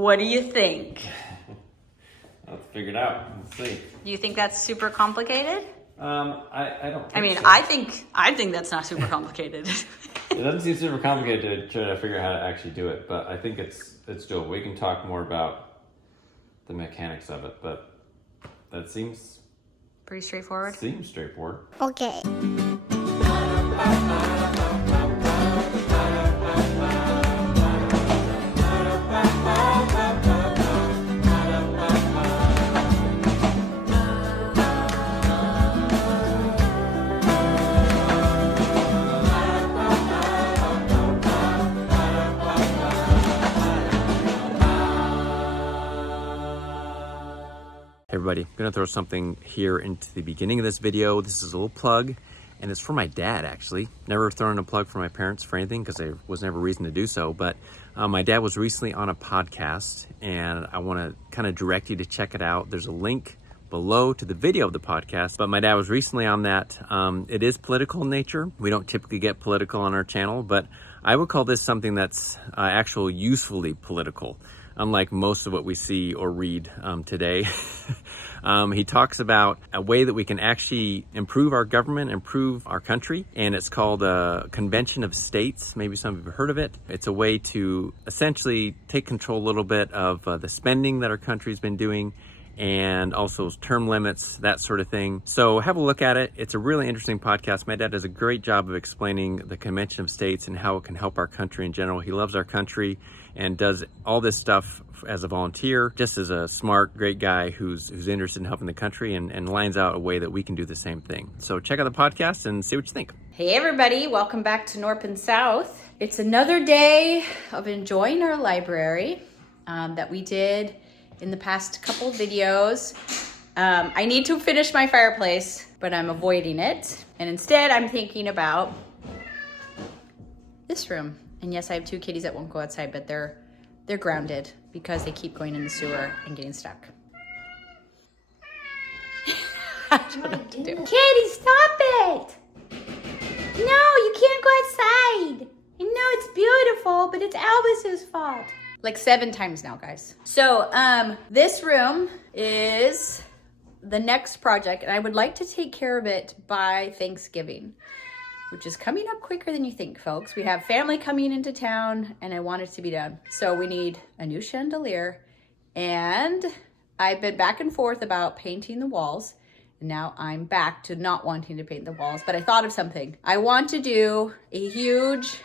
What do you think? Let's figure it out. Let's see. Do you think that's super complicated? I don't think I mean, so. I think that's not super complicated. It doesn't seem super complicated to try to figure out how to actually do it, but I think it's doable. We can talk more about the mechanics of it, but that seems Pretty straightforward. Seems straightforward. Okay. Hey everybody, I'm gonna throw something here into the beginning of this video. This is a little plug, and it's for my dad actually. Never thrown a plug for my parents for anything because there was never a reason to do so, but my dad was recently on a podcast and I wanna kind of direct you to check it out. There's a link below to the video of the podcast, but my dad was recently on that. It is political in nature. We don't typically get political on our channel, but I would call this something that's actually usefully political, unlike most of what we see or read today. He talks about a way that we can actually improve our government, improve our country, and it's called a Convention of States. Maybe some of you have heard of it. It's a way to essentially take control a little bit of the spending that our country's been doing, and also term limits, that sort of thing. So have a look at it. It's a really interesting podcast. My dad does a great job of explaining the Convention of States and how it can help our country in general. He loves our country and does all this stuff as a volunteer, just as a smart, great guy who's interested in helping the country and lines out a way that we can do the same thing. So check out the podcast and see what you think. Hey everybody, welcome back to Knorpp and South. It's another day of enjoying our library that we did in the past couple of videos. I need to finish my fireplace, but I'm avoiding it. And instead I'm thinking about this room. And yes, I have two kitties that won't go outside, but they're grounded because they keep going in the sewer and getting stuck. I don't know what to do. Kitty, stop it! No, you can't go outside. I know it's beautiful, but it's Albus's fault. Like 7 times now, guys. So this room is the next project, and I would like to take care of it by Thanksgiving, which is coming up quicker than you think, folks. We have family coming into town, and I want it to be done. So we need a new chandelier, and I've been back and forth about painting the walls, and now I'm back to not wanting to paint the walls, but I thought of something. I want to do a huge,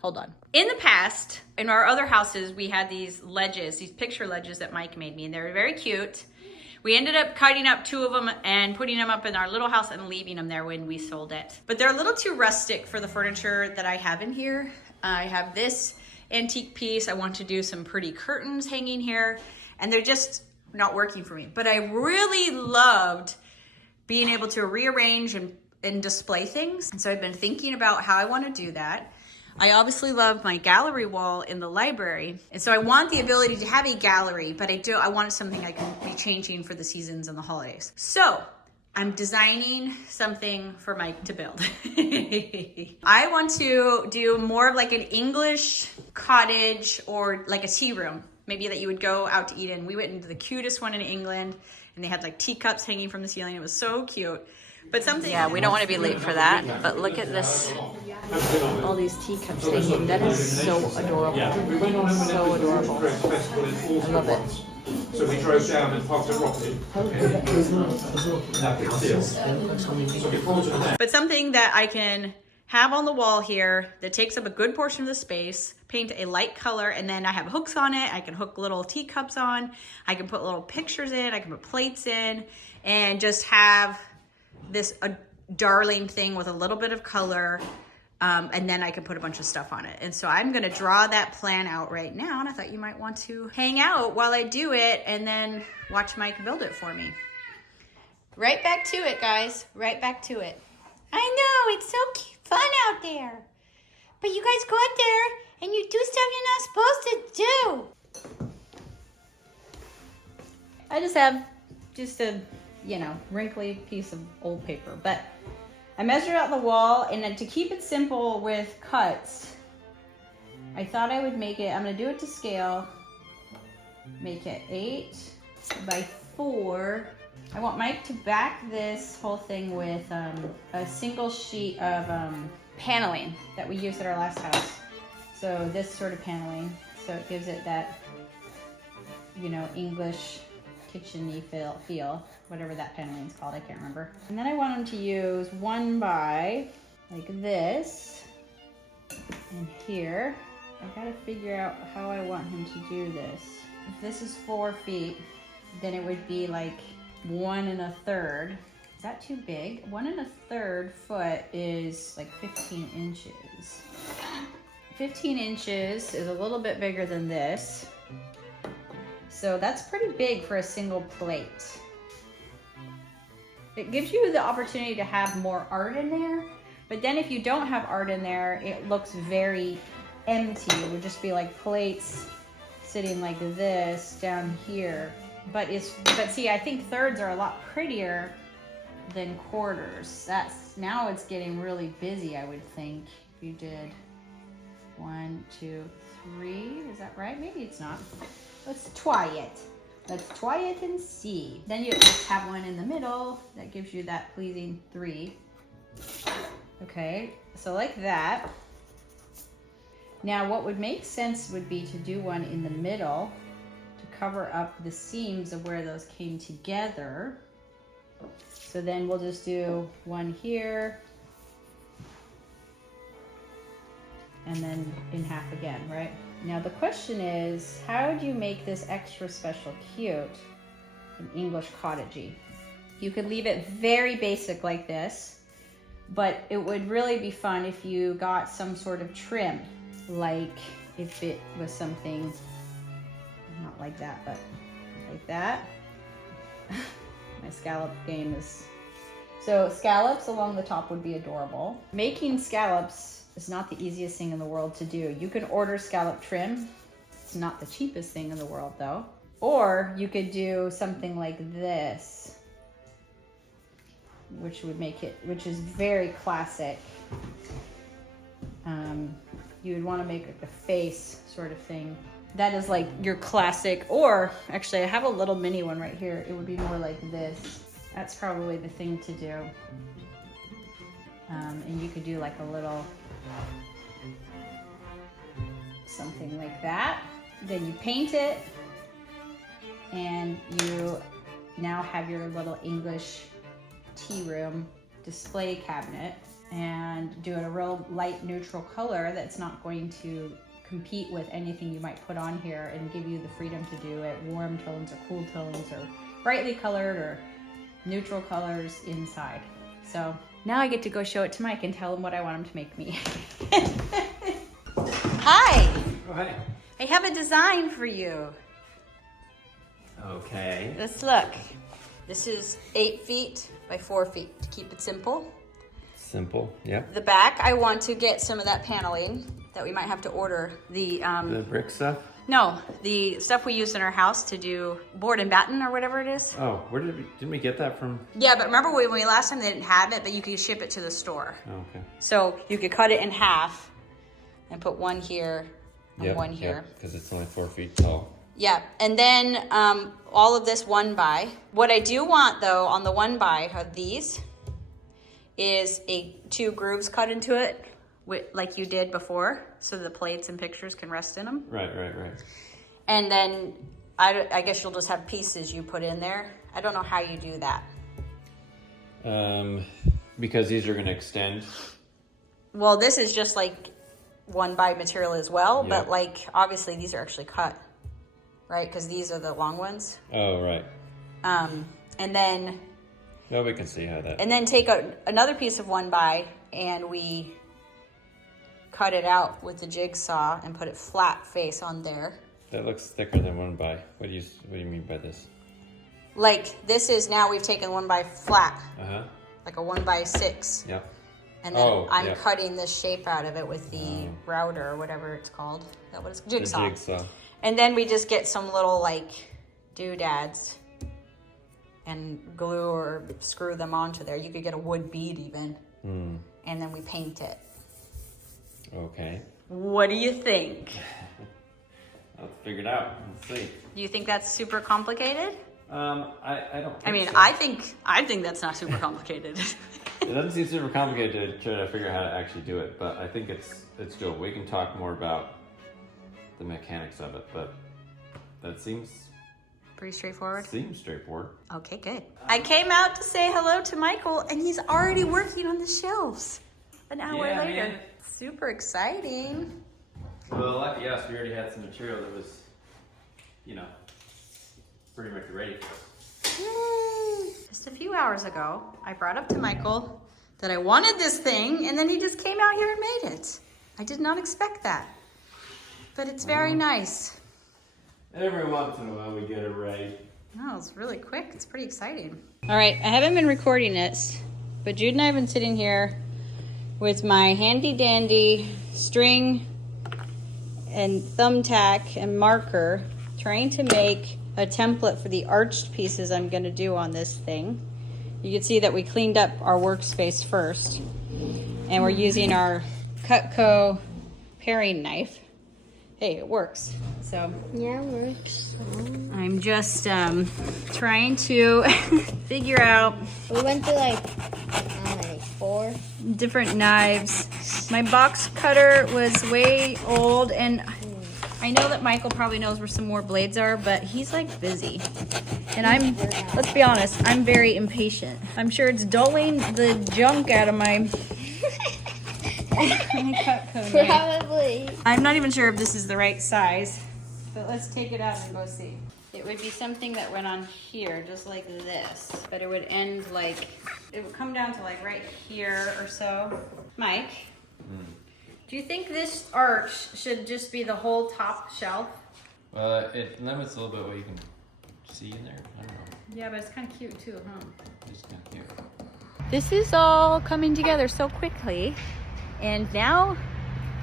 hold on. In the past, in our other houses, we had these ledges, these picture ledges that Mike made me, and they were very cute. We ended up cutting up 2 of them and putting them up in our little house and leaving them there when we sold it. But they're a little too rustic for the furniture that I have in here. I have this antique piece. I want to do some pretty curtains hanging here, and they're just not working for me. But I really loved being able to rearrange and display things. And so I've been thinking about how I want to do that. I obviously love my gallery wall in the library. And so I want the ability to have a gallery, but I want something I can be changing for the seasons and the holidays. So I'm designing something for Mike to build. I want to do more of like an English cottage or like a tea room, maybe that you would go out to eat in. We went into the cutest one in England, and they had like teacups hanging from the ceiling. It was so cute. But something, yeah, we don't want to be late for that, but look at this. All these teacups hanging. That is so adorable. So adorable. I love it. So we drove down and parked a rocket. But something that I can have on the wall here that takes up a good portion of the space, paint a light color, and then I have hooks on it. I can hook little teacups on. I can put little pictures in. I can put plates in, and just have this darling thing with a little bit of color. And then I can put a bunch of stuff on it. And so I'm gonna draw that plan out right now, and I thought you might want to hang out while I do it and then watch Mike build it for me. Right back to it, guys. Right back to it. I know, it's so cute, fun out there. But you guys go out there and you do stuff you're not supposed to do. I just have just a, wrinkly piece of old paper, but I measured out the wall, and then to keep it simple with cuts, I thought I would make it, I'm gonna do it to scale. make it 8 by 4. I want Mike to back this whole thing with a single sheet of paneling that we used at our last house. So this sort of paneling, so it gives it that, you know, English kitchen-y feel, whatever that paneling's called, I can't remember. And then I want him to use 1 by, like this, and here. I gotta figure out how I want him to do this. If this is 4 feet, then it would be like 1 1/3. Is that too big? 1 1/3 foot is like 15 inches. 15 inches is a little bit bigger than this. So that's pretty big for a single plate. It gives you the opportunity to have more art in there, but then if you don't have art in there, it looks very empty. It would just be like plates sitting like this down here. But see, I think thirds are a lot prettier than quarters. Now it's getting really busy, I would think. If you did 1, 2, 3, is that right? Maybe it's not. Let's try it. Let's try it and see. Then you just have one in the middle that gives you that pleasing 3. Okay, so like that. Now what would make sense would be to do one in the middle to cover up the seams of where those came together. So then we'll just do one here and then in half again, right? Now the question is, how do you make this extra special cute and English cottagey? You could leave it very basic like this, but it would really be fun if you got some sort of trim, like if it was something, not like that, but like that. My scallop game is, so scallops along the top would be adorable. Making scallops is not the easiest thing in the world to do. You can order scallop trim. It's not the cheapest thing in the world though. Or you could do something like this, which would make it, which is very classic. You would want to make like a face sort of thing. That is like your classic, or actually I have a little mini one right here. It would be more like this. That's probably the thing to do. And you could do like a little, something like that. Then you paint it and you now have your little English tea room display cabinet, and do it a real light neutral color that's not going to compete with anything you might put on here, and give you the freedom to do it warm tones or cool tones or brightly colored or neutral colors inside. So now I get to go show it to Mike and tell him what I want him to make me. Hi! Oh, hi. I have a design for you. Okay. Let's look. This is 8 feet by 4 feet to keep it simple. Simple, yep. The back, I want to get some of that paneling that we might have to order. The brick stuff? No, the stuff we used in our house to do board and batten or whatever it is. Oh, didn't we get that from? Yeah, but remember when we last time they didn't have it, but you could ship it to the store. Oh, okay. So you could cut it in half and put one here and one here. Because it's only 4 feet tall. Yeah, and then all of this 1 by. What I do want though on the 1 by of these is 2 grooves cut into it, like you did before, so the plates and pictures can rest in them. Right. And then I guess you'll just have pieces you put in there. I don't know how you do that. Because these are going to extend. Well, this is just like 1 by material as well, Yeah. but like obviously these are actually cut, right? Because these are the long ones. Oh, right. And then. No, we can see how that. And then take another piece of 1 by and we cut it out with the jigsaw and put it flat face on there. That looks thicker than 1 by. What do you mean by this? Like this is now we've taken 1 by flat, like a 1 by 6. Yep. And then I'm cutting this shape out of it with the router or whatever it's called. Is that what it's jigsaw? The jigsaw. And then we just get some little like doodads and glue or screw them onto there. You could get a wood bead even. And then we paint it. Okay. What do you think? I'll have to figure it out and see. Do you think that's super complicated? I don't think I mean, so. I think that's not super complicated. It doesn't seem super complicated to try to figure out how to actually do it, but I think it's doable. We can talk more about the mechanics of it, but that seems Pretty straightforward. straightforward. Okay, good. I came out to say hello to Michael, and he's already working on the shelves an hour Yeah, later. man. Super exciting. Well, lucky us, we already had some material that was, pretty much ready for us. Just a few hours ago, I brought up to Michael that I wanted this thing, and then he just came out here and made it. I did not expect that, but it's very nice. Every once in a while we get it right. No, it's really quick. It's pretty exciting. All right, I haven't been recording this, but Jude and I have been sitting here with my handy dandy string and thumbtack and marker trying to make a template for the arched pieces I'm going to do on this thing. You can see that we cleaned up our workspace first, and we're using our Cutco paring knife. Hey, it works. So Yeah, it works. I'm just trying to figure out We went through like 4. different knives. My box cutter was way old, and I know that Michael probably knows where some more blades are, but he's like busy. And let's be honest, I'm very impatient. I'm sure it's dulling the junk out of my Cutco knife. Probably. I'm not even sure if this is the right size, but let's take it out and go see. It would be something that went on here, just like this, but it would end like, it would come down to like right here or so. Mike, do you think this arch should just be the whole top shelf? Well, it limits a little bit what you can see in there. I don't know. Yeah, but it's kind of cute too, huh? It's kind of cute. This is all coming together so quickly, and now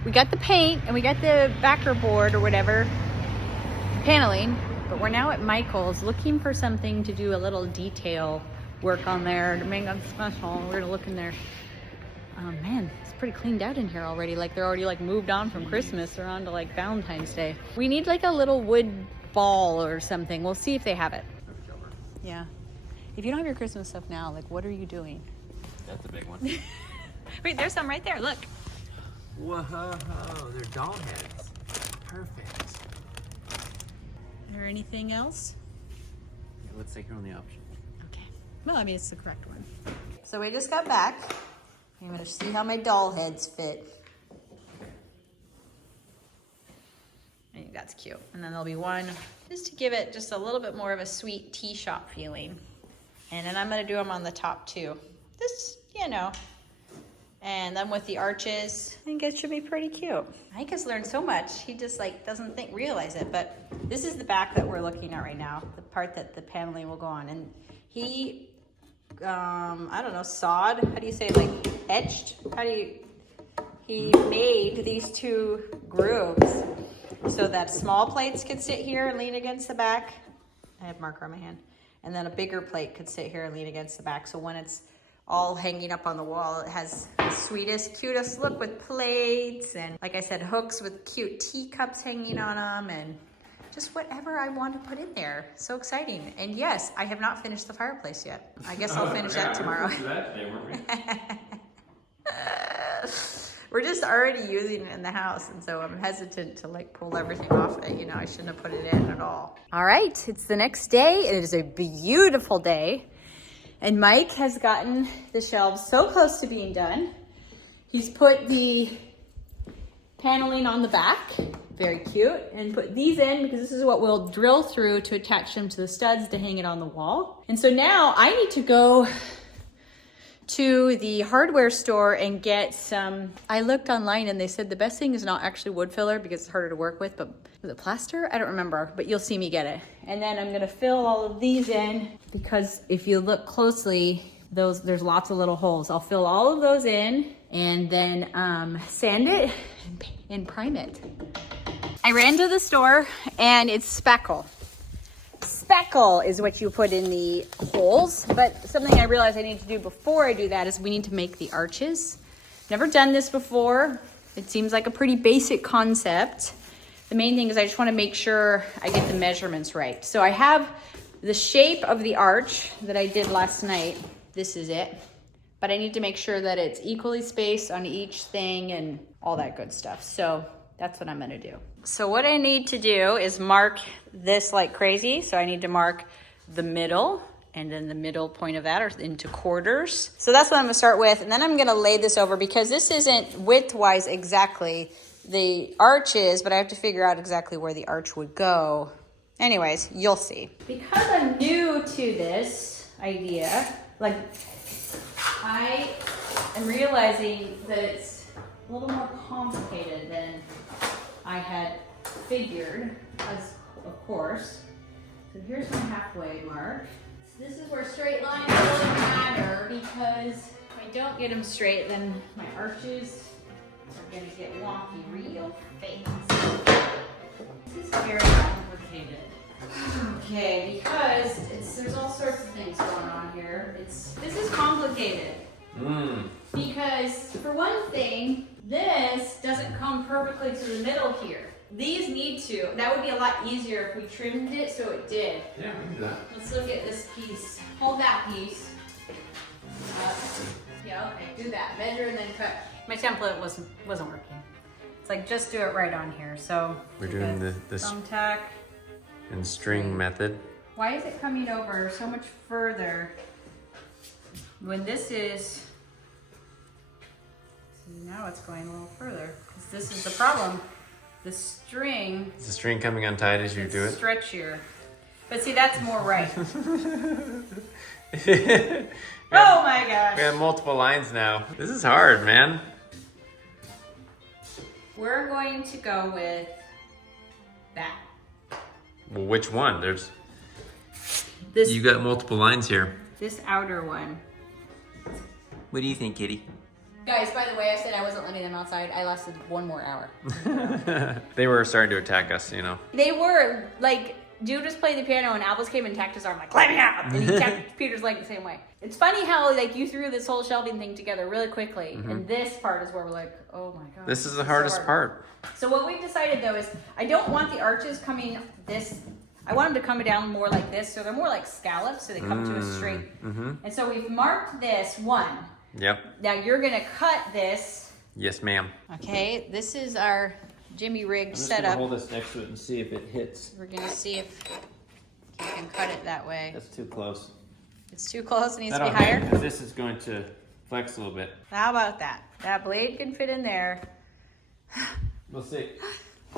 we got the paint and we got the backer board or whatever, paneling, but we're now at Michael's looking for something to do a little detail work on there to make it special. We're gonna look in there. Man, it's pretty cleaned out in here already. Like they're already like moved on from Christmas or on to like Valentine's Day. We need like a little wood ball or something. We'll see if they have it. Yeah. If you don't have your Christmas stuff now, like what are you doing? That's a big one. Wait, there's some right there, look. Whoa, they're doll heads. Perfect. Is there anything else? Yeah, let's take your only option. Okay. Well, I mean, it's the correct one. So we just got back. I'm gonna see how my doll heads fit. I think that's cute. And then there'll be one just to give it just a little bit more of a sweet tea shop feeling. And then I'm gonna do them on the top too. Just, and then with the arches, I think it should be pretty cute. Mike has learned so much. He just like doesn't realize it, but this is the back that we're looking at right now, the part that the paneling will go on. And he, I don't know, sawed, how do you say, like etched? He made these two grooves so that small plates could sit here and lean against the back. I have marker on my hand. And then a bigger plate could sit here and lean against the back. So when it's all hanging up on the wall, it has the sweetest, cutest look with plates and, like I said, hooks with cute teacups hanging on them and just whatever I want to put in there. So exciting. And yes, I have not finished the fireplace yet. I guess I'll finish that tomorrow. That today, weren't we? We're just already using it in the house, and so I'm hesitant to like pull everything off it. I shouldn't have put it in at all. All right, it's the next day. It is a beautiful day. And Mike has gotten the shelves so close to being done. He's put the paneling on the back, very cute, and put these in because this is what we'll drill through to attach them to the studs to hang it on the wall. And so now I need to go to the hardware store and get some. I looked online and they said the best thing is not actually wood filler because it's harder to work with, but was it plaster? I don't remember, but you'll see me get it. And then I'm gonna fill all of these in because if you look closely, there's lots of little holes. I'll fill all of those in and then sand it and prime it. I ran to the store and it's speckle. Speckle is what you put in the holes, but something I realized I need to do before I do that is we need to make the arches. Never done this before. It seems like a pretty basic concept, The main thing is I just want to make sure I get the measurements right. So I have the shape of the arch that I did last night. This is it. But I need to make sure that it's equally spaced on each thing and all that good stuff. So that's what I'm gonna do. So what I need to do is mark this like crazy. So I need to mark the middle and then the middle point of that are into quarters. So that's what I'm gonna start with. And then I'm gonna lay this over because this isn't width-wise exactly the arch is, but I have to figure out exactly where the arch would go. Anyways, you'll see. Because I'm new to this idea, like I am realizing that it's a little more complicated than I had figured, as of course. So here's my halfway mark. So this is where straight lines really matter because if I don't get them straight, then my arches are gonna get wonky real fast. This is very complicated. Okay, because there's all sorts of things going on here. This is complicated. Because for one thing, this doesn't come perfectly to the middle here. These need to. That would be a lot easier if we trimmed it so it did. Yeah, we can do that. Let's look at this piece. Hold that piece. Yeah, okay, do that. Measure and then cut. My template wasn't working. It's like just do it right on here. So We're doing the thumbtack and string method. Why is it coming over so much further when this is? See, now it's going a little further because this is the problem. The string. Is the string coming untied as you do it? Stretchier. But see, that's more right. Oh my gosh. We have multiple lines now. This is hard, man. We're going to go with that. Well, which one? This. You got multiple lines here. This outer one. What do you think, Kitty? Guys, by the way, I said I wasn't letting them outside. I lasted 1 more hour. They were starting to attack us, you know. They were, like, Jude was playing the piano and Albus came and tapped his arm like, let me out! And he tapped Peter's leg the same way. It's funny how, like, you threw this whole shelving thing together really quickly. And this part is where we're like, oh my God. This is the hardest part. So what we've decided, though, is I don't want the arches coming this. I want them to come down more like this. So they're more like scallops, so they come to a straight. And so we've marked this one. Yep. Now you're going to cut this. Yes, ma'am. Okay, this is our Jimmy rig I'm just setup. gonna hold this next to it and see if it hits. We're going to see if you can cut it that way. That's too close. It's too close. It needs to be higher. This is going to flex a little bit. How about that? That blade can fit in there. We'll see.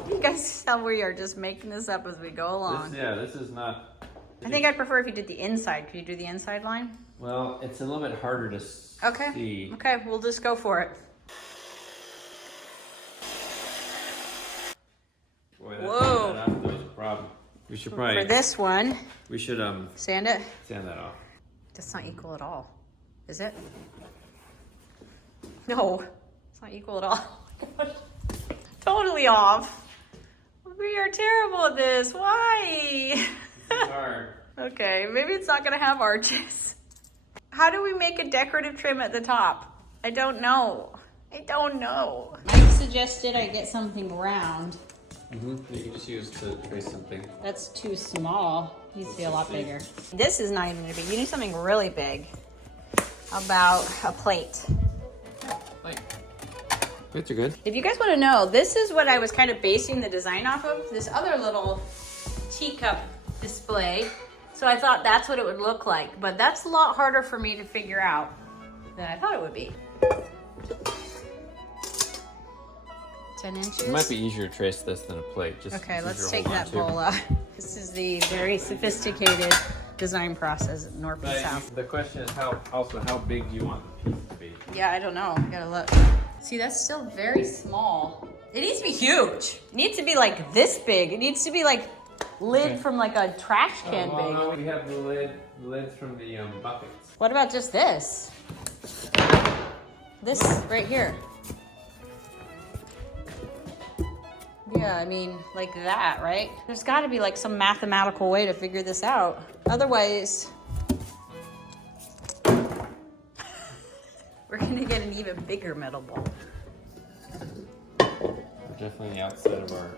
You guys tell we are just making this up as we go along. This is not. I think I'd prefer if you did the inside. Could you do the inside line? Well, it's a little bit harder to see. Okay, we'll just go for it. Boy, Whoa. that was a problem. We should probably. For this one, We should sand it. sand that off. That's not equal at all, is it? No, it's not equal at all. Totally off. We are terrible at this. Why? It's hard. Okay, maybe it's not gonna have arches. How do we make a decorative trim at the top? I don't know. Mike suggested I get something round. You can just use to trace something. That's too small. Needs to be a lot bigger. This is not even big. You need something really big. How about a plate? Plates are good. If you guys want to know, this is what I was kind of basing the design off of. This other little teacup display. So I thought that's what it would look like. But that's a lot harder for me to figure out than I thought it would be. 10 inches. It might be easier to trace this than a plate. Just Okay, use let's your take whole that arm, too. bowl out. This is the very sophisticated design process at Knorpp and South. The question is how big do you want the piece to be? Yeah, I don't know. Gotta look. See, that's still very small. It needs to be huge. It needs to be like this big. It needs to be like lid from like a trash can big. No, we have the lids from the buckets. What about just this? This right here. Yeah, I mean, like that, right? There's got to be like some mathematical way to figure this out. Otherwise, we're gonna get an even bigger metal ball. We're definitely outside of our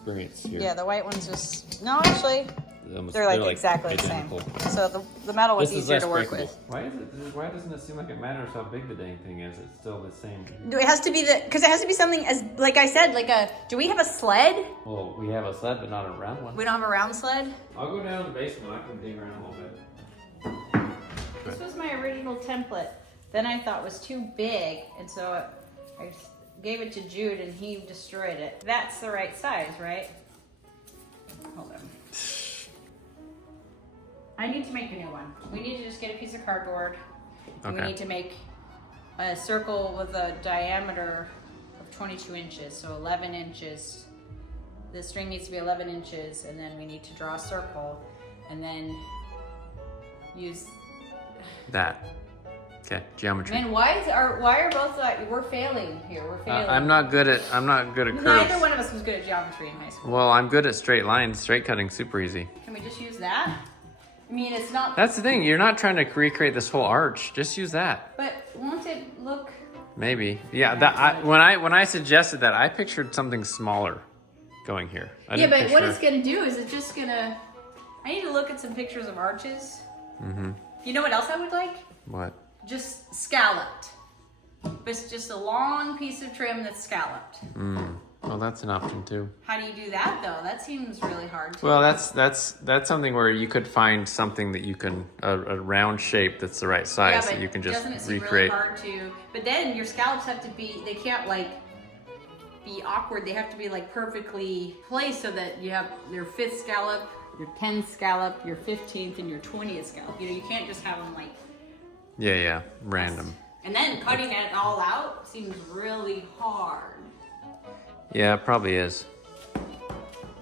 experience here. Yeah, the white ones just no, actually, Almost- they're like exactly identical. the same. So the metal was This is easier less to work breakable. with. Why doesn't it seem like it matters how big the dang thing is? It's still the same. It has to be because it has to be something as like I said, like a. Do we have a sled? Well, we have a sled, but not a round one. We don't have a round sled. I'll go down to the basement. I can dig around a little bit. This was my original template. Then I thought it was too big, and so I gave it to Jude, and he destroyed it. That's the right size, right? Hold on. I need to make a new one. We need to just get a piece of cardboard. And we Okay. need to make a circle with a diameter of 22 inches, so 11 inches. The string needs to be 11 inches, and then we need to draw a circle, and then use. That. Okay, geometry. Man, why are both we're failing here? We're failing. I'm not good at curves. Neither one of us was good at geometry in high school. Well, I'm good at straight lines. Straight cutting super easy. Can we just use that? I mean, it's not. That's the thing. You're not trying to recreate this whole arch. Just use that. But won't it look? Maybe. Yeah. When I suggested that, I pictured something smaller going here. Yeah, but what it's gonna do is it's just gonna. I need to look at some pictures of arches. Mm-hmm. You know what else I would like? What? Just scalloped. But it's just a long piece of trim that's scalloped. Well, that's an option too. How do you do that though? That seems really hard. Well, that's something where you could find something that you can a round shape that's the right size that you can just doesn't it seem recreate. really hard to? But then your scallops have to be. They can't like be awkward. They have to be like perfectly placed so that you have your 5th scallop, your 10th scallop, your 15th, and your 20th scallop. You know, you can't just have them like. Yeah, random. And then cutting it all out seems really hard. Yeah, it probably is.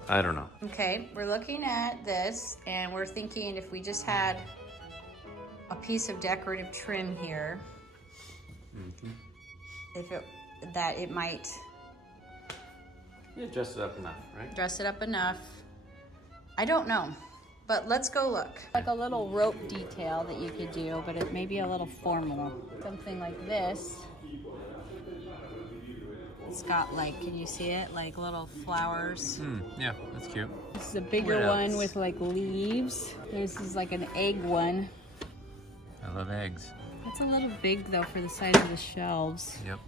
I don't know. Okay, we're looking at this and we're thinking if we just had a piece of decorative trim here, it might You adjust it up enough, right? dress it up enough. I don't know, but let's go look. Like a little rope detail that you could do, but it may be a little formal. Something like this. It's got like, can you see it? Like little flowers. Yeah, that's cute. This is a bigger one with like leaves. This is like an egg one. I love eggs. That's a little big though for the size of the shelves. Yep.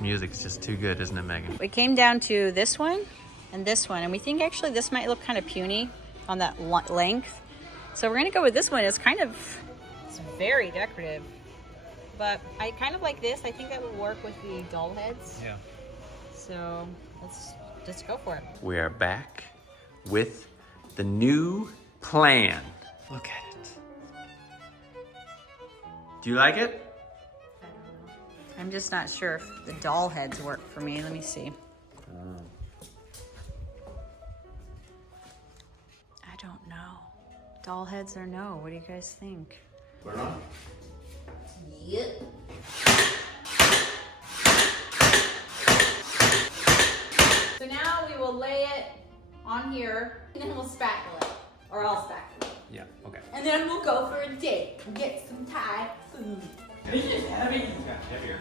Music's just too good, isn't it, Megan? We came down to this one and this one, and we think actually this might look kind of puny on that length. So we're gonna go with this one. It's very decorative. But I kind of like this. I think that would work with the doll heads. Yeah. So let's just go for it. We are back with the new plan. Look at it. Do you like it? I'm just not sure if the doll heads work for me. Let me see. I don't know. Doll heads or no? What do you guys think? We're not. Yep. So now we will lay it on here and then we'll spackle it. Or I'll spackle it. Yeah, okay. And then we'll go for a date and get some Thai food. This is heavy. Yeah, heavier.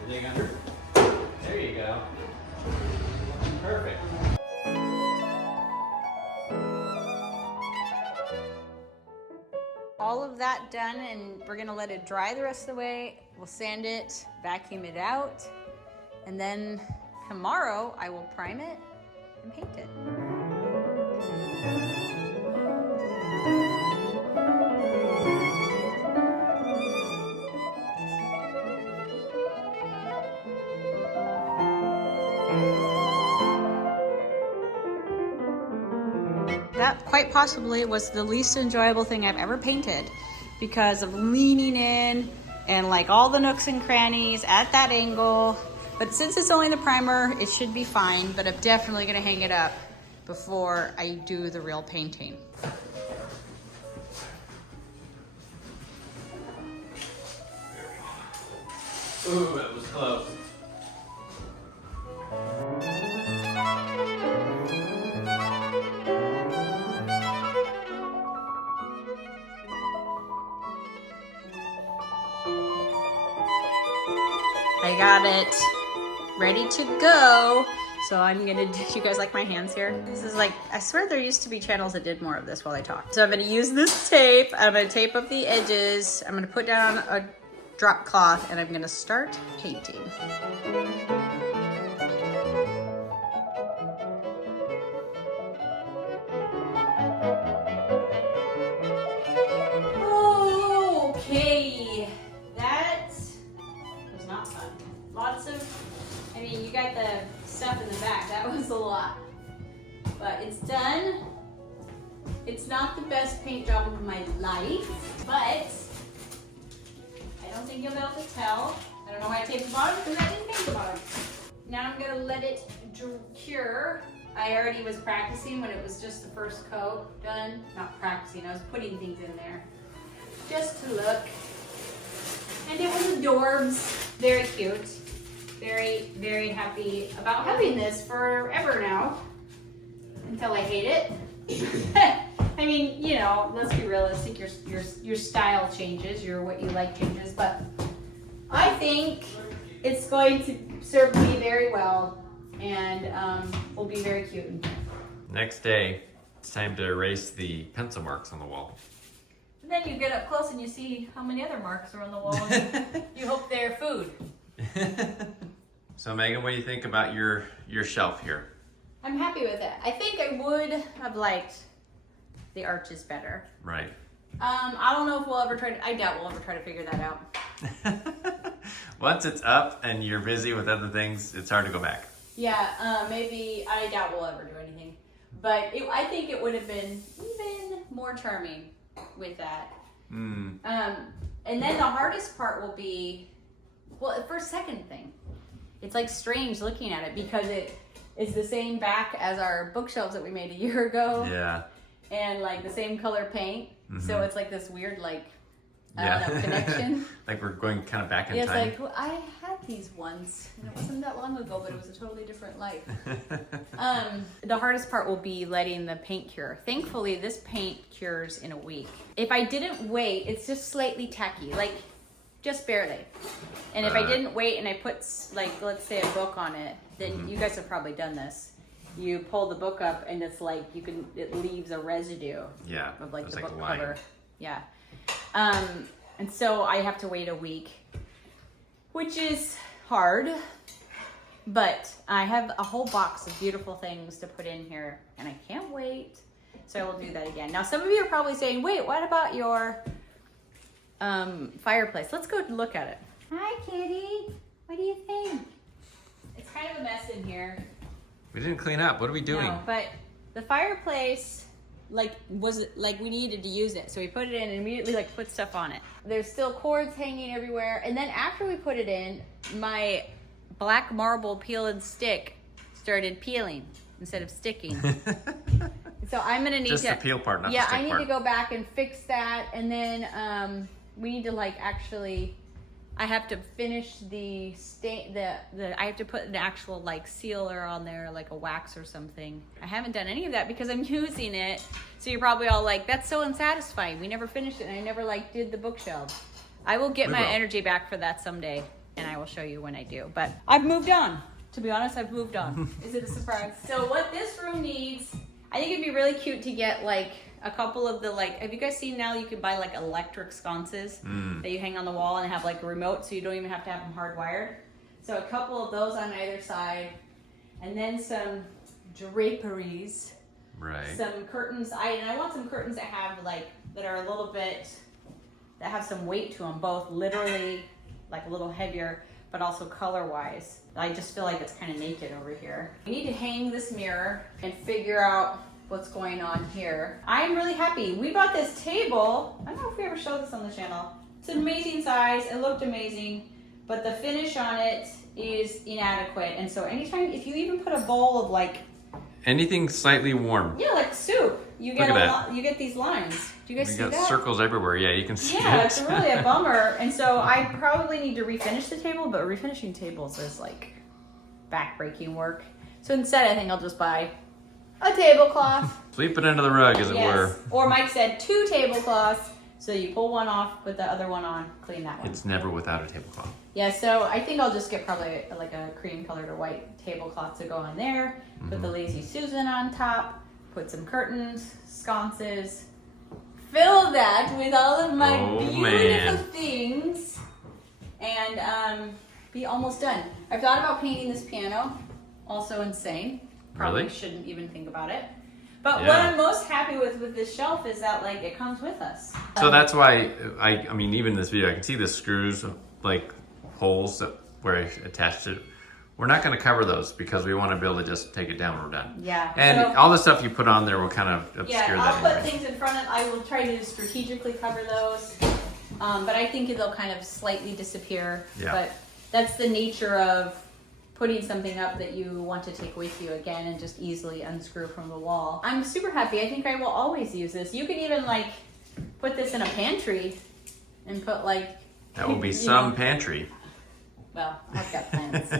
And dig under. There you go. Perfect. All of that done, and we're gonna let it dry the rest of the way. We'll sand it, vacuum it out, and then tomorrow I will prime it and paint it. That quite possibly was the least enjoyable thing I've ever painted because of leaning in and like all the nooks and crannies at that angle. But since it's only the primer, it should be fine, but I'm definitely gonna hang it up before I do the real painting. Ooh, that was close. I got it ready to go. So I'm gonna do, you guys like my hands here? This is like, I swear there used to be channels that did more of this while I talk. So I'm gonna use this tape. I'm gonna tape up the edges. I'm gonna put down a drop cloth and I'm gonna start painting. Okay, that was not fun. Lots of, I mean, you got the stuff in the back. That was a lot, but it's done. It's not the best paint job of my life, but I don't think you'll be able to tell. I don't know why I taped the bottom because I didn't paint the bottom. Now I'm gonna let it cure. I already was practicing when it was just the first coat done. Not practicing, I was putting things in there just to look. And it was adorbs, very cute. Very, very happy about having this forever now, until I hate it. I mean, you know, let's be realistic. Your style changes, what you like changes, but I think it's going to serve me very well, and will be very cute. Next day, it's time to erase the pencil marks on the wall. And then you get up close and you see how many other marks are on the wall. And you hope they're food. So Megan, what do you think about your shelf here? I'm happy with it. I think I would have liked the arches better. Right. I don't know if we'll ever I doubt we'll ever try to figure that out. Once it's up and you're busy with other things, it's hard to go back. Yeah, maybe, I doubt we'll ever do anything. But I think it would have been even more charming with that. And then the hardest part will be, well, the second thing. It's like strange looking at it because it is the same back as our bookshelves that we made a year ago. Yeah. And like the same color paint. So it's like this weird, like, I Yeah. don't know, connection. Like we're going kind of back in It's time. like, well, I had these once, and it wasn't that long ago, but it was a totally different life. The hardest part will be letting the paint cure. Thankfully, this paint cures in a week. If I didn't wait, it's just slightly tacky, like just barely. And if I didn't wait and I put, like, let's say a book on it, then you guys have probably done this. You pull the book up and it's like, it leaves a residue of like the book cover. Yeah. And so I have to wait a week, which is hard, but I have a whole box of beautiful things to put in here and I can't wait. So I will do that again. Now, some of you are probably saying, wait, what about your fireplace? Let's go look at it. Hi, kitty. What do you think? It's kind of a mess in here. We didn't clean up. What are we doing? No, but the fireplace, we needed to use it. So we put it in and immediately put stuff on it. There's still cords hanging everywhere. And then after we put it in, my black marble peel and stick started peeling instead of sticking. So I'm gonna need Just the peel part, not the stick part. Yeah, I need to go back and fix that. And then we need to actually, I have to finish I have to put an actual sealer on there, like a wax or something. I haven't done any of that because I'm using it. So you're probably all like, that's so unsatisfying. We never finished it and I never did the bookshelves. I will get my energy back for that someday and I will show you when I do. But I've moved on. To be honest, I've moved on. Is it a surprise? So what this room needs, I think it'd be really cute to get a couple of the have you guys seen now you can buy electric sconces that you hang on the wall and have a remote so you don't even have to have them hardwired. So a couple of those on either side and then some draperies. Right. Some curtains. I want some curtains that have that are a little bit, that have some weight to them, both literally a little heavier, but also color wise. I just feel like it's kind of naked over here. We need to hang this mirror and figure out what's going on here. I'm really happy. We bought this table. I don't know if we ever showed this on the channel. It's an amazing size. It looked amazing, but the finish on it is inadequate. And so anytime, if you even put a bowl of anything slightly warm. Yeah, like soup, you get you get these lines. Do you guys see that? You got circles everywhere. Yeah, you can see it. Yeah, it's really a bummer. And so I probably need to refinish the table, but refinishing tables is back-breaking work. So instead, I think I'll just buy a tablecloth. Sweep it under the rug, as it were. Or Mike said 2 tablecloths So you pull one off, put the other one on, clean that one. It's never without a tablecloth. Yeah, so I think I'll just get probably like a cream colored or white tablecloth to go on there. Put the Lazy Susan on top, put some curtains, sconces, fill that with all of my beautiful things, and be almost done. I've thought about painting this piano, also insane. Probably shouldn't even think about it. But what I'm most happy with this shelf is that like it comes with us. So that's why I mean, even in this video, I can see the screws, like holes where I attached it. We're not going to cover those because we want to be able to just take it down when we're done. Yeah. And so, all the stuff you put on there will kind of obscure that. I'll put anyway. things in front of. I will try to strategically cover those, but I think they'll kind of slightly disappear. Yeah. But that's the nature of putting something up that you want to take with you again and just easily unscrew from the wall. I'm super happy. I think I will always use this. You can even like put this in a pantry and put like... That will be some pantry. Well, I've got plans.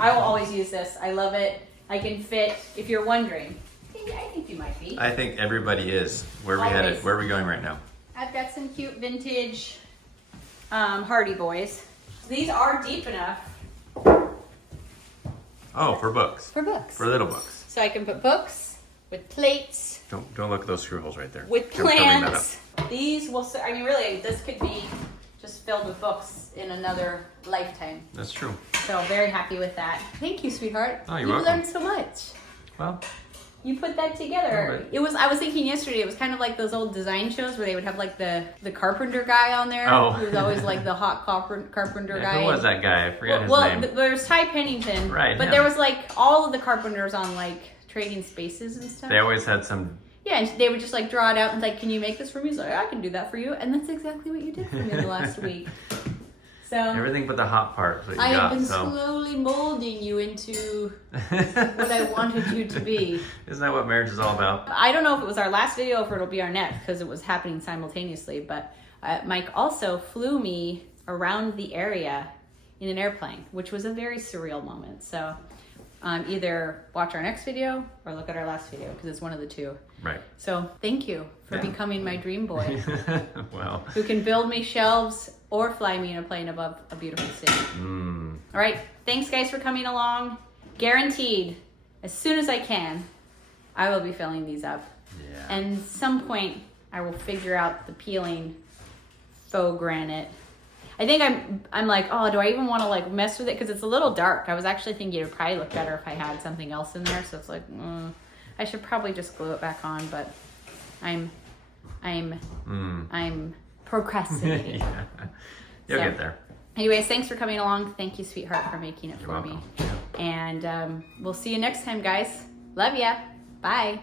I will always use this. I love it. I can fit, if you're wondering. I think you might be. I think everybody is. Where are we Always. headed? Where are we going right now? I've got some cute vintage Hardy Boys. These are deep enough. Oh, for books. For books. For little books. So I can put books with plates. Don't look at those screw holes right there. With Don't bring that plants. These will, I mean really, this could be just filled with books in another lifetime. That's true. So very happy with that. Thank you, sweetheart. Oh, you're You've welcome. learned so much. Well, You put that together. Alright. I was thinking yesterday, it was kind of like those old design shows where they would have like the carpenter guy on there. Oh. Who was always like the hot carpenter guy. who was that guy? I forgot his Well, name. there's Ty Pennington. Right, But him. there was like all of the carpenters on like Trading Spaces and stuff. They always had some... Yeah, and they would just like draw it out and like, can you make this for me? So I can do that for you. And that's exactly what you did for me the last week. So Everything but the hot part that you I got. have been so. slowly molding you into what I wanted you to be. Isn't that what marriage is all about? I don't know if it was our last video or if it'll be our next because it was happening simultaneously, but Mike also flew me around the area in an airplane, which was a very surreal moment. So either watch our next video or look at our last video because it's one of the two. Right. So thank you for becoming my dream boy Well. who can build me shelves or fly me in a plane above a beautiful city. All right. Thanks, guys, for coming along. Guaranteed, as soon as I can, I will be filling these up. Yeah. And at some point, I will figure out the peeling faux granite. I think I'm like, oh, do I even want to like mess with it? Because it's a little dark. I was actually thinking it would probably look better if I had something else in there. So it's like, I should probably just glue it back on. But I'm procrastinating. Yeah. You'll So, get there. Anyways, thanks for coming along. Thank you, sweetheart, for making it You're for me. welcome. Yeah. And we'll see you next time, guys. Love ya. Bye.